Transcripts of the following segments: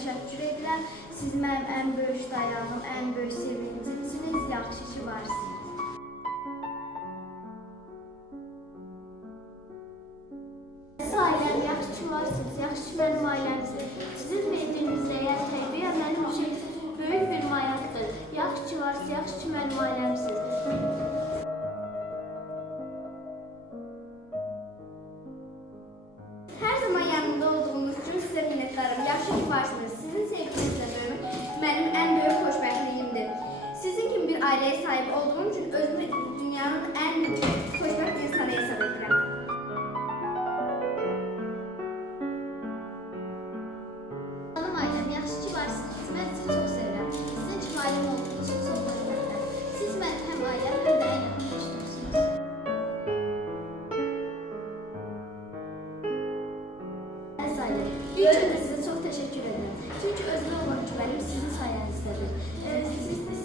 təşəkkür edirəm. Siz mənim ən böyük dayanım, ən böyük sevincimsiniz. Yaxşı ki varsınız. Ailəm, yaxşı ki varsınız, yaxşı ki mənim ailəmsiniz. Sizin verdiyiniz dəyər tərbiyə mənim üçün böyük bir mayaqdır. Yaxşı ki varsınız, yaxşı ki mənim ailəmsiniz. Hər zaman yanımda olduğunuz üçün sizə minnətdarım. Yaxşı ki varsınız. Sizin sevginizlə böyümək mənim ən böyük xoşbəxtliyimdir. Sizin kimi bir ailəyə sahib olduğum üçün özümü dünyanın ən xoşbəxt insanı hesab edirəm. Canım ailəm, yaxşı ki varsınız. Mən sizi çox sevirəm. Sizin kimi ailəm olduğunuz üçün çox xoşbəxtəm. Siz mənim həm ailəm, həm də ən yaxın dostumsunuz. Əziz ailəm, ilk öncə sizə çox təşəkkür edirəm. Çünki özümə olan güvənim sizin sayənizdədir.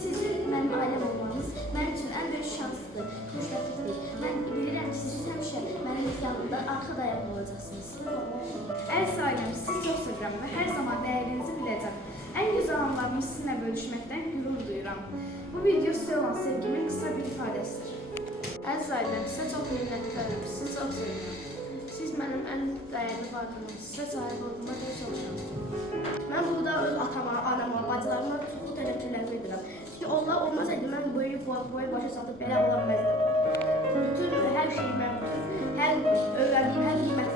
Sizin mənim ailəm olmanız mənim üçün ən böyük şansdır, xoşbəxtlikdir. Mən bilirəm ki, siz həmişə mənim yanımda arxa dayağım olacaqsınız. Əziz ailəm, sizi çox sevirəm və hər zaman dəyərinizi biləcəm. Ən gözəl anlarımı sizinlə bölüşməkdən qürur duyuram. Bu video sizə olan sevgimin qısa bir ifadəsidir. Əziz ailəm, sizə çox minnətdarım, sizi çox sevirəm. Siz mənim ən dəyərli varlığım, sizə sahib olduğuma da çox şanslıyım. Mən burada öz atama, anama, bacılarıma çox təşəkkürlər edirəm. Çünki onlar olmasaydı mən boyu başa salıb belə ola bilməzdim. Bütün hər şeyi mən, hər öyrəndiyim, hər qiymətli